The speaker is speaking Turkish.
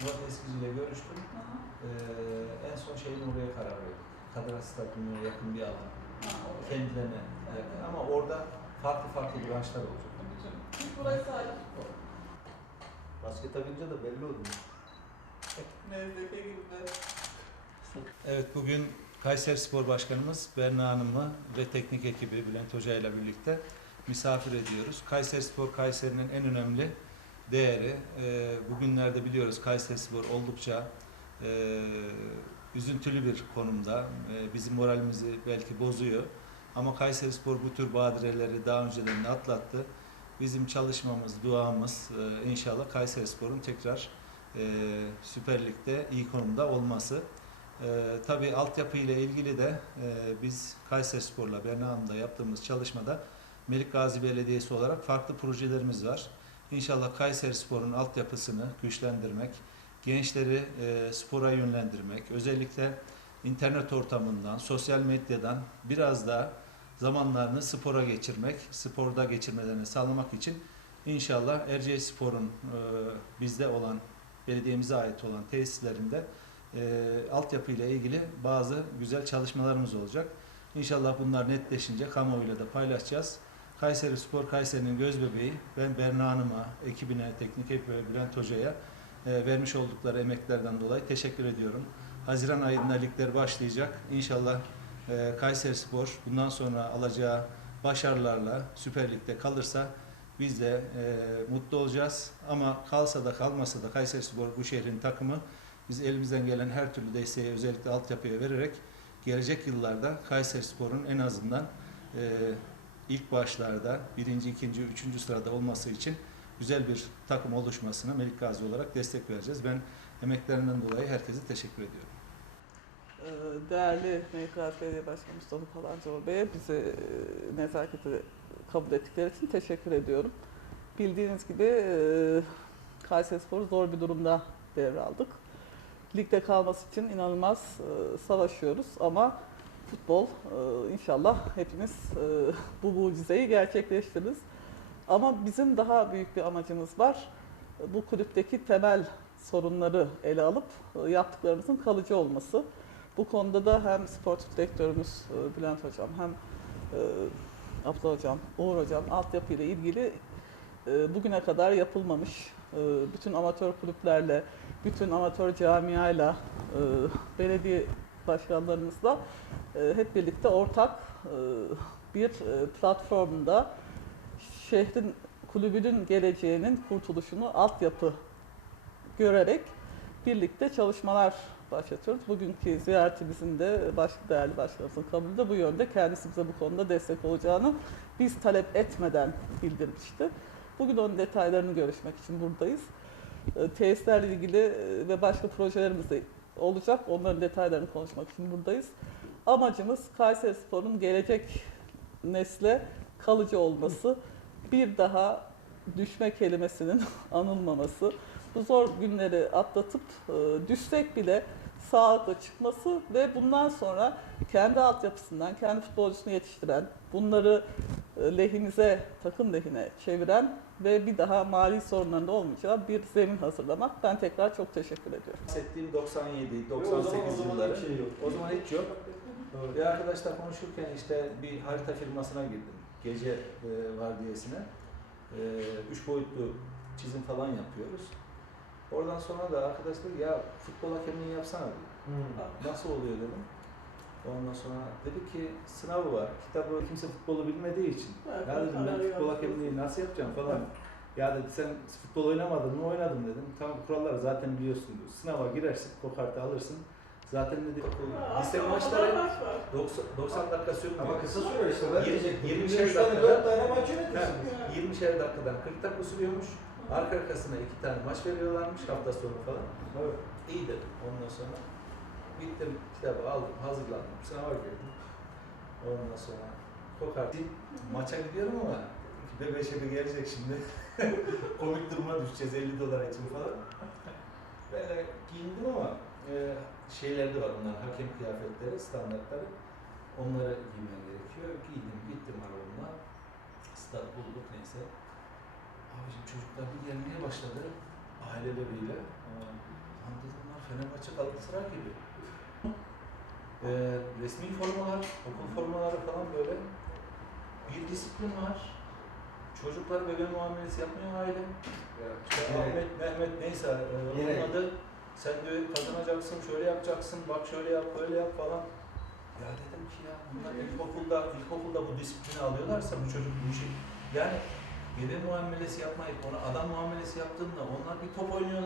Murat Eskici ile görüştüm. Ee, en son şeyin oraya karar verdik. Kadra Stadyumu'na yakın bir alan. Kendilerine yakın ama orada farklı farklı branşlar olacak. Burayı sahip. Basket atınca da belli oldu. Nezdeke gibi de. Evet bugün Kayseri Spor Başkanımız Berna Hanım'ı ve teknik ekibi Bülent Hoca ile birlikte misafir ediyoruz. Kayseri Spor Kayseri'nin en önemli değeri. Ee, bugünlerde biliyoruz Kayseri Spor oldukça e, üzüntülü bir konumda. Ee, bizim moralimizi belki bozuyor. Ama Kayseri Spor bu tür badireleri daha önceden de atlattı. Bizim çalışmamız, duamız e, inşallah Kayseri Spor'un tekrar e, Süper Lig'de iyi konumda olması. Ee, tabii altyapı ile ilgili de e, biz Kayseri Spor'la Berna Hanım'da yaptığımız çalışmada Melik Gazi Belediyesi olarak farklı projelerimiz var. İnşallah Kayseri Spor'un altyapısını güçlendirmek, gençleri e, spora yönlendirmek, özellikle internet ortamından, sosyal medyadan biraz daha zamanlarını spora geçirmek, sporda geçirmelerini sağlamak için inşallah Erciyes Spor'un e, bizde olan, belediyemize ait olan tesislerinde e, altyapı ile ilgili bazı güzel çalışmalarımız olacak. İnşallah bunlar netleşince kamuoyuyla da paylaşacağız. Kayseri Spor, Kayseri'nin göz bebeği. Ben Berna Hanım'a, ekibine, teknik ekip ve Bülent Hoca'ya e, vermiş oldukları emeklerden dolayı teşekkür ediyorum. Haziran ayında ligler başlayacak. İnşallah e, Kayseri Spor bundan sonra alacağı başarılarla Süper Lig'de kalırsa biz de e, mutlu olacağız. Ama kalsa da kalmasa da Kayseri Spor bu şehrin takımı biz elimizden gelen her türlü desteği özellikle altyapıya vererek gelecek yıllarda Kayseri Spor'un en azından e, ilk başlarda birinci, ikinci, üçüncü sırada olması için güzel bir takım oluşmasına Melik Gazi olarak destek vereceğiz. Ben emeklerinden dolayı herkese teşekkür ediyorum. Ee, Değerli Meykaz Belediye Başkanı Mustafa Palancıoğlu Bey'e bizi e, nezaketi kabul ettikleri için teşekkür ediyorum. Bildiğiniz gibi e, Kayseri Spor'u zor bir durumda devraldık. Ligde kalması için inanılmaz e, savaşıyoruz ama futbol e, inşallah hepimiz e, bu mucizeyi gerçekleştiririz. Ama bizim daha büyük bir amacımız var. Bu kulüpteki temel sorunları ele alıp e, yaptıklarımızın kalıcı olması. Bu konuda da hem sportif direktörümüz Bülent Hocam hem Abla Hocam, Uğur Hocam altyapı ile ilgili bugüne kadar yapılmamış bütün amatör kulüplerle, bütün amatör camiayla, belediye başkanlarımızla e, hep birlikte ortak e, bir e, platformda şehrin kulübünün geleceğinin kurtuluşunu altyapı görerek birlikte çalışmalar başlatıyoruz. Bugünkü ziyaretimizin de baş, değerli başkanımızın kabulü de bu yönde. Kendisi bize bu konuda destek olacağını biz talep etmeden bildirmişti. Bugün onun detaylarını görüşmek için buradayız. Tesislerle ilgili ve başka projelerimiz de olacak. Onların detaylarını konuşmak için buradayız. Amacımız Kayseri Spor'un gelecek nesle kalıcı olması, bir daha düşme kelimesinin anılmaması, bu zor günleri atlatıp e, düşsek bile sağlıklı çıkması ve bundan sonra kendi altyapısından, kendi futbolcusunu yetiştiren, bunları e, lehimize, takım lehine çeviren ve bir daha mali sorunların olmayacağı bir zemin hazırlamak. Ben tekrar çok teşekkür ediyorum. Bahsettiğim 97, O zaman- 98 o zaman yılları. şey yok. O zaman hiç yok. Bir arkadaşla konuşurken işte bir harita firmasına girdim. Gece e, vardiyesine. E, üç boyutlu çizim falan yapıyoruz. Oradan sonra da arkadaş dedi ya futbol hakemliği yapsana dedi. Hmm. Nasıl oluyor dedim. Ondan sonra dedi ki sınavı var. Kitabı kimse futbolu bilmediği için. Ya dedim ben futbol hakemliği nasıl yapacağım falan. Ya dedi sen futbol oynamadın mı? Oynadım dedim. Tamam kuralları zaten biliyorsun diyor. Sınava girersin, kokartı alırsın. Zaten dedi lise maçları 90, 90 dakika sürmüyor. Ama kısa süre işte ben Yirmi- diyecektim. yirmi 23 tane tane dakikada- 4 tane maç yönetirsin. Ha, 20'şer dakikadan 40 dakika sürüyormuş. Arka arkasına iki tane maç veriyorlarmış hafta sonu falan. Evet. İyi dedim. Ondan sonra gittim kitabı aldım, hazırlandım, sınava girdim. Ondan sonra kokartayım, maça gidiyorum ama bebeşe bir gelecek şimdi. Komik duruma düşeceğiz 50 dolar için falan. Böyle giyindim ama e, şeyler de var bunlar, hakem kıyafetleri, standartları. Onları giymen gerekiyor. Giydim, gittim arabamla. Stat bulduk neyse. Abicim çocuklar bir gelmeye başladı. Aileleriyle. Aa, Lan dedim Fenerbahçe Galatasaray gibi. Ee, resmi formalar, okul formaları falan böyle. Bir disiplin var. Çocuklar bebe muamelesi yapmıyor aile. İşte Ahmet, Mehmet neyse e, onun Yine. adı sen diyor kazanacaksın, şöyle yapacaksın, bak şöyle yap, böyle yap falan. Ya dedim ki ya bunlar ilkokulda, ilkokulda bu disiplini alıyorlarsa bu çocuk bu şey. Yani gebe muamelesi yapmayıp ona adam muamelesi yaptığında onlar bir top oynuyorlar.